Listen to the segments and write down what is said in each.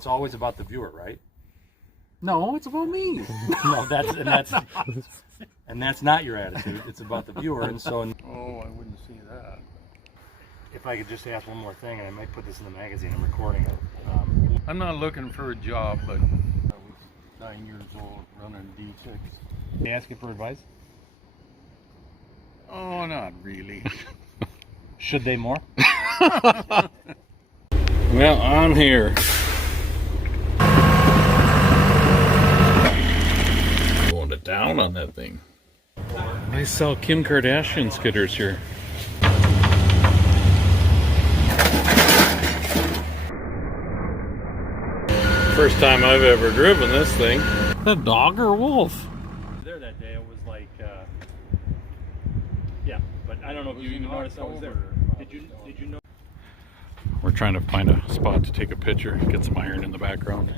It's always about the viewer, right? No, it's about me. No, that's not your attitude. It's about the viewer, and so. Oh, I wouldn't see that. If I could just ask one more thing, and I might put this in the magazine. I'm recording it. I'm not looking for a job, but I was 9 years old running D6. They ask you for advice? Oh, not really. Should they more? Well, I'm here. Going to town on that thing. I sell Kim Kardashian skidders here. First time I've ever driven this thing. A dog or wolf? There that day, it was like, yeah, but I don't know if you even noticed I was there. Did you know? We're trying to find a spot to take a picture, get some iron in the background.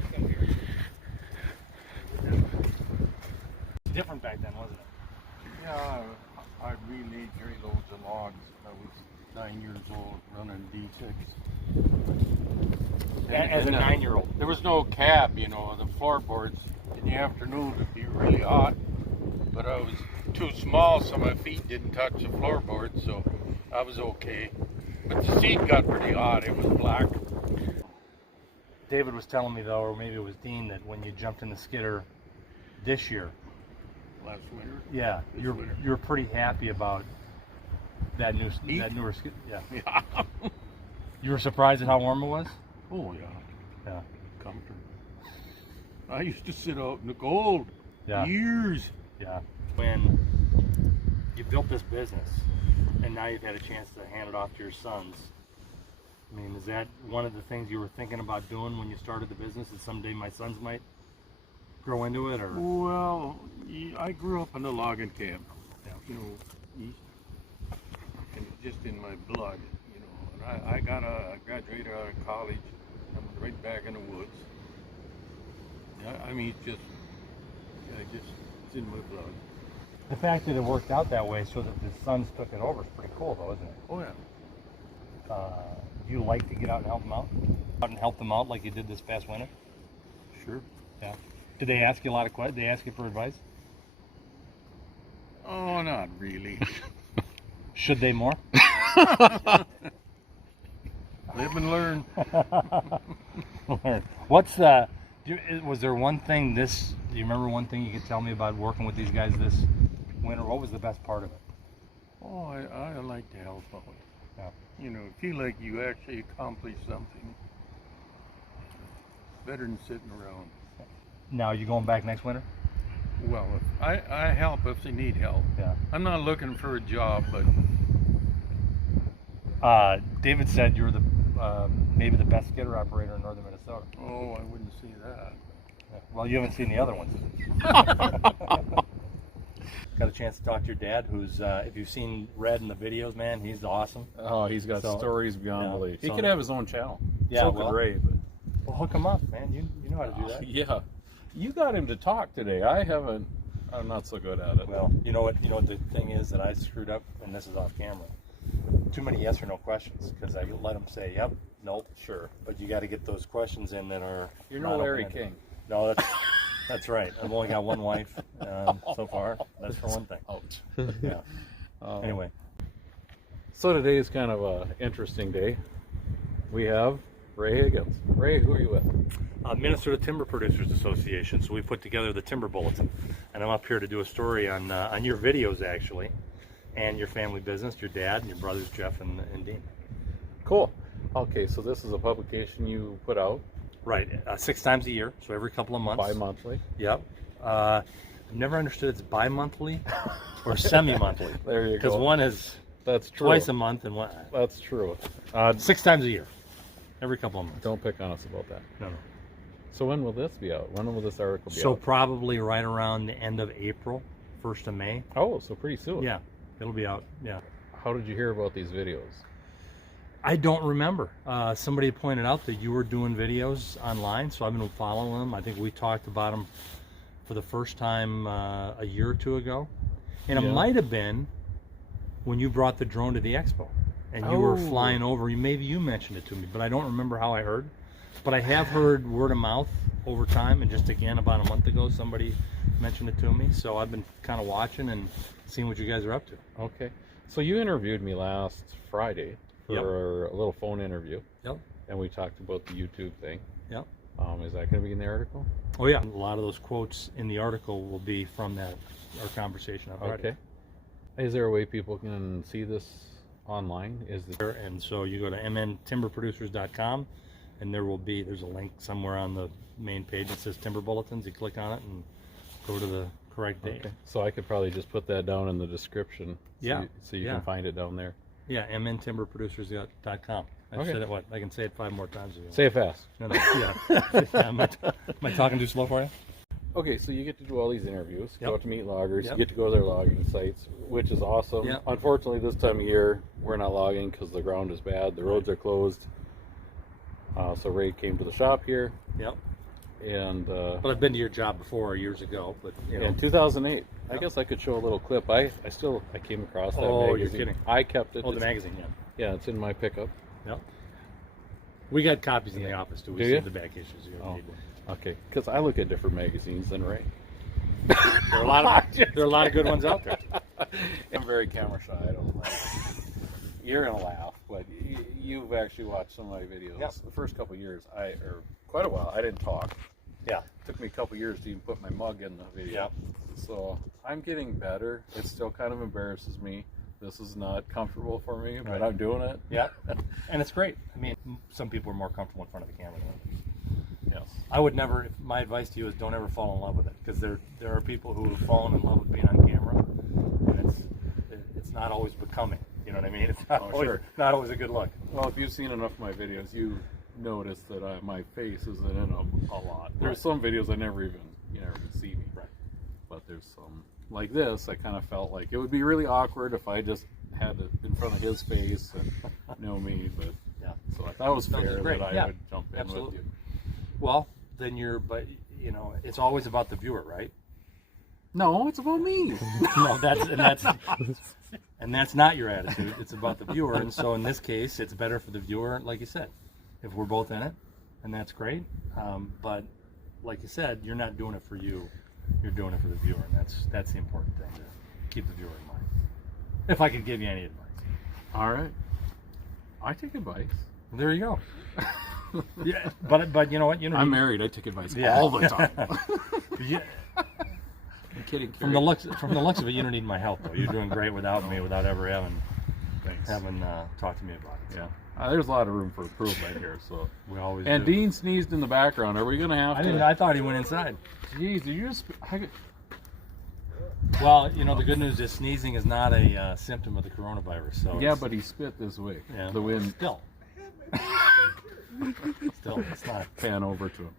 Different back then, wasn't it? Yeah, I relayed carry loads of logs. I was 9 years old running D6. As a 9-year-old. There was no cab, you know, the floorboards. In the afternoon it'd be really hot, but I was too small so my feet didn't touch the floorboards, so I was okay. But the seat got pretty hot, it was black. David was telling me though, or maybe it was Dean, that when you jumped in the skidder this year, Last winter? yeah, you're pretty happy about that newer skidder. Yeah. Yeah. You were surprised at how warm it was? Oh yeah. Yeah. Comfortable. I used to sit out in the cold. Yeah. Years. Yeah. When you built this business and now you've had a chance to hand it off to your sons, I mean, is that one of the things you were thinking about doing when you started the business, that someday my sons might grow into it? Or Well, I grew up in a logging camp. Yeah. You know, and it's just in my blood. You know, and I graduated out of college. I'm right back in the woods. I mean, it's in my blood. the fact that it worked out that way so that the sons took it over is pretty cool though, isn't it? Oh yeah. Do you like to get out and help them out? Out and help them out like you did this past winter? Sure. Yeah. Did they ask you a lot of questions? Did they ask you for advice? Oh, not really. Should they more? Live and learn. What's was there one thing do you remember one thing you could tell me about working with these guys this winter? What was the best part of it? Oh, I like to help out. Yeah. You know, feel like you actually accomplished something. Better than sitting around. Now, are you going back next winter? Well, I help if they need help. Yeah. I'm not looking for a job, but David said you're the maybe the best skidder operator in northern Minnesota. oh, I wouldn't see that. Yeah. Well, you haven't seen the other ones. Got a chance to talk to your dad, who's if you've seen Red in the videos, man, he's awesome. Oh, he's got stories beyond yeah. belief. He So- could have his own channel. Yeah, So well- could Ray, but Well, hook him up, man. You know how to do that. yeah. You got him to talk today. I haven't. I'm not so good at it. Well, you know what the thing is that I screwed up, and this is off camera. Too many yes or no questions, because I let them say yep, nope, sure. But you got to get those questions in that are. You're not no Larry open-ended. King. No, that's right. I've only got one wife so far. That's for one thing. Ouch. Yeah. Anyway, So today is kind of a interesting day. We have Ray Higgins. Ray, who are you with? Minnesota Timber Producers Association. So we put together the Timber Bulletin, and I'm up here to do a story on your videos actually, and your family business, your dad and your brothers Jeff and Dean. Cool. Okay, so this is a publication you put out Right, 6 times a year, so every couple of months. bi-monthly. Yep. I've never understood it's bi-monthly or semi-monthly. There you go. Because one is That's true. twice a month and one That's true. 6 times a year, every couple of months. Don't pick on us about that. No. So when will this be out? When will this article be So out? probably right around the end of April, 1st of May. Oh, so pretty soon. Yeah, it'll be out. Yeah. How did you hear about these videos? I don't remember. Somebody pointed out that you were doing videos online, so I've been following them. I think we talked about them for the first time a year or two ago. And it Yeah. might have been when you brought the drone to the expo and you were flying over. Maybe you mentioned it to me, but I don't remember how I heard. But I have heard word of mouth over time, and just again about a month ago, somebody mentioned it to me. So I've been kind of watching and seeing what you guys are up to. Okay. So you interviewed me last Friday for a little phone interview. Yep. And we talked about the YouTube thing. Yep. Is that going to be in the article? Oh yeah. A lot of those quotes in the article will be from our conversation on Friday. Okay. Is there a way people can see this online? And so you go to mntimberproducers.com, and there's a link somewhere on the main page that says Timber Bulletins. You click on it and go to the correct date. Okay. So I could probably just put that down in the description. Yeah. So you can find it down there. Yeah, mntimberproducers.com. I've said it, I can say it 5 more times. Say it fast. No, yeah. Am I talking too slow for you? Okay, so you get to do all these interviews, Yep. go out to meet loggers, Yep. you get to go to their logging sites, which is awesome. Yep. Unfortunately, this time of year, we're not logging because the ground is bad. The roads are closed. So Ray came to the shop here. Yep. And But I've been to your job before years ago. But in 2008, Yep. I guess I could show a little clip. I came across that Oh, magazine. you're kidding. I kept it. Oh, the magazine, Yeah, it's in my pickup. Yep. We got copies in the office too. We Do see you? the back issues. You don't need one. Okay, because I look at different magazines than Ray. There are a lot of good ones out there. I'm very camera shy. I don't like. You're gonna laugh, but you've actually watched some of my videos. Yep. The first couple of years, or quite a while, I didn't talk. Yeah. It took me a couple of years to even put my mug in the video. Yep. So I'm getting better. It still kind of embarrasses me. This is not comfortable for me, but Right. I'm doing it. Yeah. And it's great. I mean, some people are more comfortable in front of the camera than others. Yes. I would never. My advice to you is don't ever fall in love with it, because there are people who have fallen in love with being on camera, and it's not always becoming. You know what I mean? It's not not always a good look. Well, if you've seen enough of my videos, you notice that my face isn't in them a lot. There's some videos you never even see me. Right. But there's some like this. I kind of felt like it would be really awkward if I just had it in front of his face and know me. But Yeah. so I thought it was fair great. that I Yeah, would jump in absolutely. with you. Well, then but it's always about the viewer, right? No, it's about me. No, that's not your attitude. It's about the viewer, and so in this case, it's better for the viewer, like you said, if we're both in it, and that's great. But like you said, you're not doing it for you; you're doing it for the viewer, and that's the important thing to keep the viewer in mind. If I could give you any advice. All right, I take advice. There you go. Yeah, but you know what? I'm married. I take advice Yeah. all the time. Yeah. I'm kidding. From the looks of it, you don't need my help though. You're doing great without me, without ever having talked to me about it. So. Yeah, there's a lot of room for improvement here. So We always and do. Dean sneezed in the background. Are we gonna have to? I thought he went inside. Jeez, did you just? Well, the good news is sneezing is not a symptom of the coronavirus. So Yeah, but he spit this way. yeah, The wind still, it's not. pan over to him.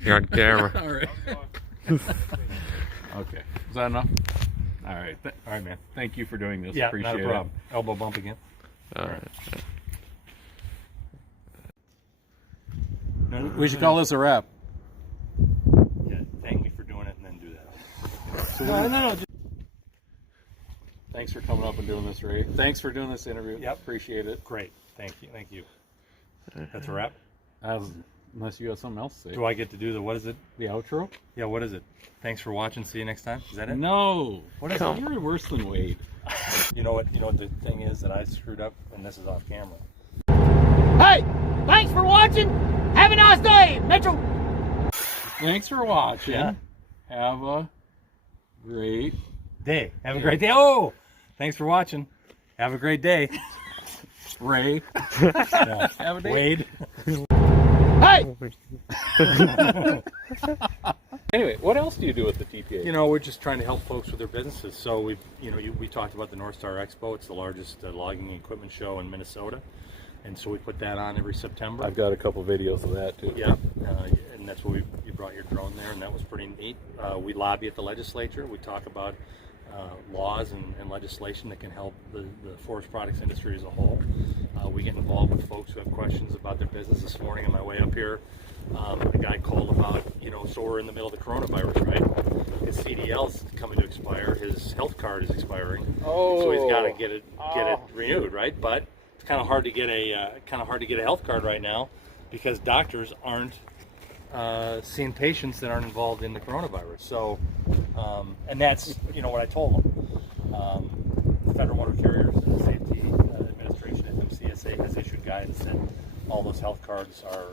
You're on camera. All right. Okay. Is that enough? All right. All right, man. Thank you for doing this. Yeah, Appreciate not a problem. Elbow bump again. No, it. We should call this a wrap. Yeah, thank me for doing it and then do that. So No. Thanks for coming up and doing this, Ray. Thanks for doing this interview. Yep. Appreciate it. Great. Thank you. That's a wrap. Unless you have something else to say. Do I get to do what is it? The outro? Yeah, what is it? Thanks for watching. See you next time. Is that it? No. What is Come. You're worse than Wade. You know what the thing is that I screwed up, and this is off camera. Hey, thanks for watching. Have a nice day, Mitchell. Thanks for watching. Yeah. Have a great Day. Have a great day. Oh, thanks for watching. Have a great day. Ray. Yeah. Have a day. Wade. Hey. Anyway, what else do you do with the TPA? We're just trying to help folks with their businesses. So we talked about the North Star Expo. It's the largest logging equipment show in Minnesota, and so we put that on every September. I've got a couple videos of that too. Yeah, and that's where you brought your drone there, and that was pretty neat. We lobby at the legislature. We talk about laws and legislation that can help the forest products industry as a whole. We get involved with folks who have questions about their business. This morning on my way up here, a guy called about, so we're in the middle of the coronavirus, right? His CDL's coming to expire. His health card is expiring. Oh. So he's got to get it renewed, right? But it's kind of hard to get a health card right now because doctors aren't seeing patients that aren't involved in the coronavirus. So, and that's what I told them. The Federal Motor Carriers and Safety Administration, FMCSA, has issued guidance that all those health cards are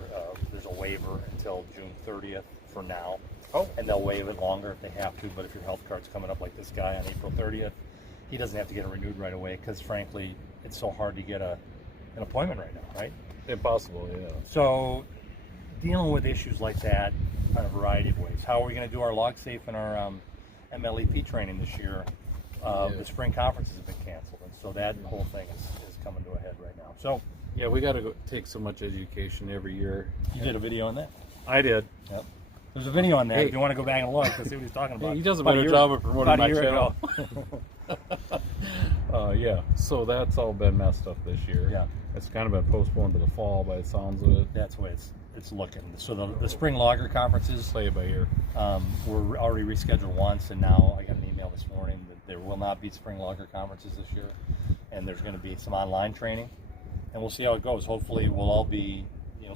there's a waiver until June 30th for now. Oh. And they'll waive it longer if they have to. But if your health card's coming up like this guy on April 30th, he doesn't have to get it renewed right away because, frankly, it's so hard to get an appointment right now, right? Impossible, yeah. So, dealing with issues like that in a variety of ways. How are we going to do our log safe and our MLEP training this year? The spring conferences have been canceled, and so that whole thing is coming to a head right now. So, yeah, we got to take so much education every year. you did a video on that. I did. Yep. There's a video on that Hey. if you want to go back and look to see what he's talking about. He does a About better year- job of promoting about a my year channel. ago. Yeah, so that's all been messed up this year. Yeah. It's kind of been postponed to the fall by the sounds of it. That's the way it's looking. So the spring logger conferences, Play it by ear. were already rescheduled once, and now I got an email this morning that there will not be spring logger conferences this year, and there's going to be some online training, and we'll see how it goes. Hopefully, we'll all be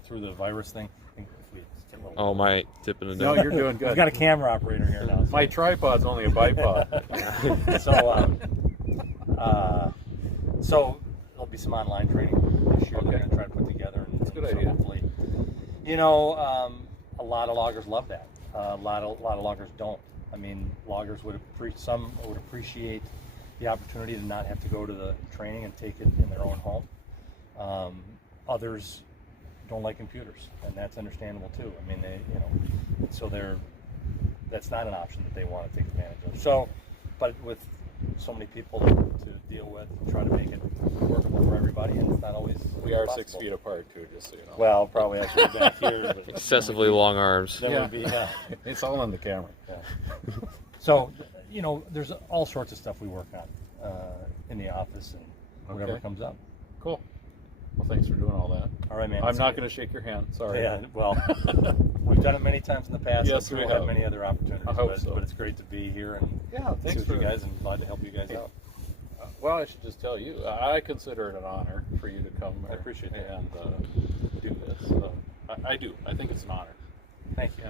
through the virus thing. I think if we get a little- Oh, my tipping it No, down. you're doing good. We've got a camera operator here now. My tripod's only a bipod. So there'll be some online training this year. Okay. We're going to try to put together. And That's a good so idea. Hopefully, a lot of loggers love that. A lot of loggers don't. I mean, loggers would appreciate the opportunity to not have to go to the training and take it in their own home. Others don't like computers, and that's understandable too. I mean, that's not an option that they want to take advantage of. So, but with so many people to deal with, try to make it workable for everybody, and it's not always. We are possible. 6 feet apart too, just so you know. Well, probably actually back here. But Excessively long arms. That Yeah. would be. It's all on the camera. Yeah. So, there's all sorts of stuff we work on in the office and whatever Okay. comes up. Cool. Well, thanks for doing all that. All right, man. I'm not going to shake your hand. Sorry. Yeah, well, we've done it many times in the past. Yes, I'm sure we we'll have have. many other opportunities. I hope but, so. but it's great to be here and Yeah, see thanks with for you guys, and glad to help you guys out. Well, I should just tell you, I consider it an honor for you to come. I appreciate that. And do this. I do. I think it's an honor. Thank you.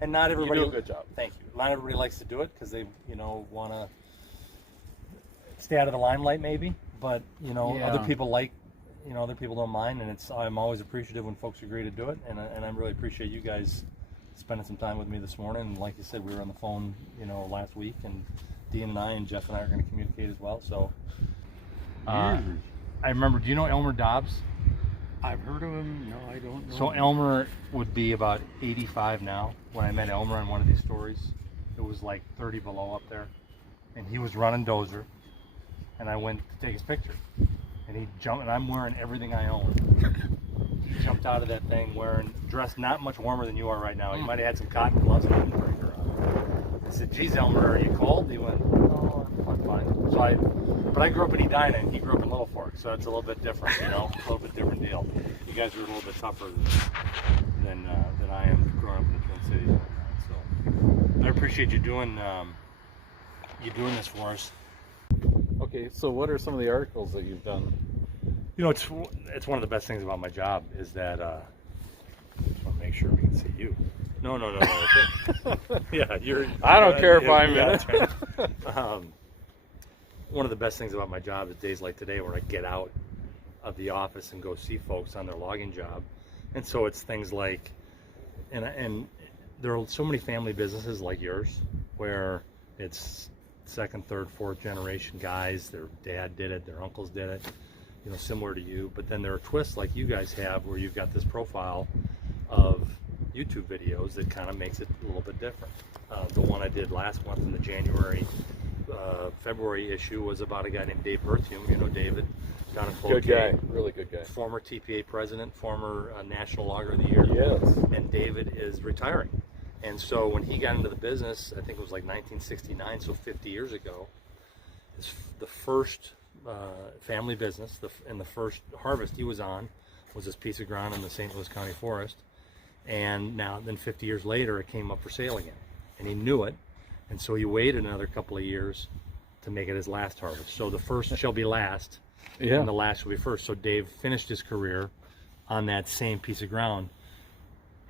And not you everybody. do a good job. Thank you. Not everybody likes to do it because they, want to stay out of the limelight, maybe. But other people other people don't mind, and I'm always appreciative when folks agree to do it, and I really appreciate you guys spending some time with me this morning. And like you said, we were on the phone, last week, and Dean and I and Jeff and I are going to communicate as well. So, I remember. Do you know Elmer Dobbs? I've heard of him. No, I don't know. So Elmer would be about 85 now. When I met Elmer on one of these stories, it was like 30 below up there, and he was running Dozer, and I went to take his picture, and he jumped, and I'm wearing everything I own. He jumped out of that thing dressed not much warmer than you are right now. He might have had some cotton gloves and a windbreaker on. I said, "Geez, Elmer, are you cold?" He went, "No, I'm fine." But I grew up in Edina, and he grew up in Little Fork, so it's a little bit different, a little bit different deal. You guys are a little bit tougher than I am growing up in the Twin Cities. So I appreciate you doing this for us. Okay, so what are some of the articles that you've done? It's one of the best things about my job is that I just want to make sure we can see you. No. Yeah, you're. I don't care if I'm in that's it. right. One of the best things about my job is days like today where I get out of the office and go see folks on their logging job, and so it's things like, and there are so many family businesses like yours where it's second, third, fourth generation guys. Their dad did it, their uncles did it, similar to you. But then there are twists like you guys have where you've got this profile of YouTube videos that kind of makes it a little bit different. The one I did last month in the February issue was about a guy named Dave Berthium. David down in Cloquet. Good guy, really good guy. Former TPA president, former National Logger of the Year. Yes. And David is retiring. And so when he got into the business, I think it was like 1969, so 50 years ago, the first family business and the first harvest he was on was this piece of ground in the St. Louis County Forest. And then 50 years later, it came up for sale again. And he knew it. And so he waited another couple of years to make it his last harvest. So the first shall be last, Yeah. and the last shall be first. So Dave finished his career on that same piece of ground.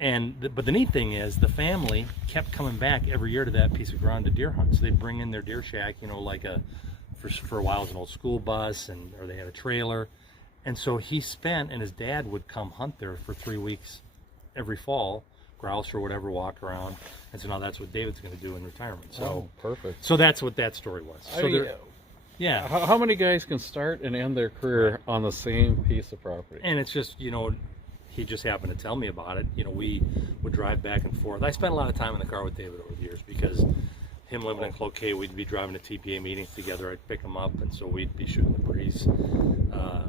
But the neat thing is the family kept coming back every year to that piece of ground to deer hunt. So they'd bring in their deer shack, you know, like for a while it was an old school bus, or they had a trailer. And so he spent, and his dad would come hunt there for 3 weeks every fall, grouse or whatever, walk around. And so now that's what David's going to do in retirement. So perfect. So that's what that story was. So yeah. How many guys can start and end their career on the same piece of property? And it's just, you know, he just happened to tell me about it. You know, we would drive back and forth. I spent a lot of time in the car with David over the years because him living in Cloquet, we'd be driving to TPA meetings together. I'd pick him up, and so we'd be shooting the breeze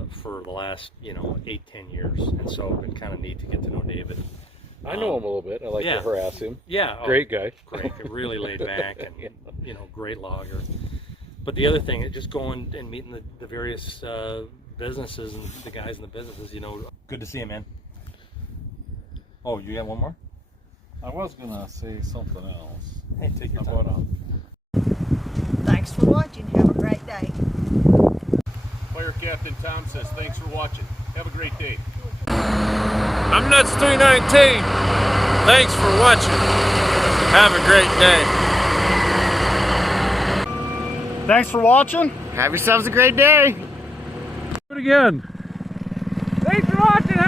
for the last, 8-10 years. And so it's been kind of neat to get to know David. I know him a little bit. I like to harass him. Yeah. Great guy. Great. Really laid back and, great logger. But the other thing, just going and meeting the various businesses and the guys in the businesses, good to see you, man. Oh, you got one more? I was going to say something else. Hey, take your How time. Thanks for watching. Have a great day. Fire Captain Tom says, thanks for watching. Have a great day. I'm Nuts 319. Thanks for watching. Have a great day. Thanks for watching. Have yourselves a great day. Do it again. Thanks for watching.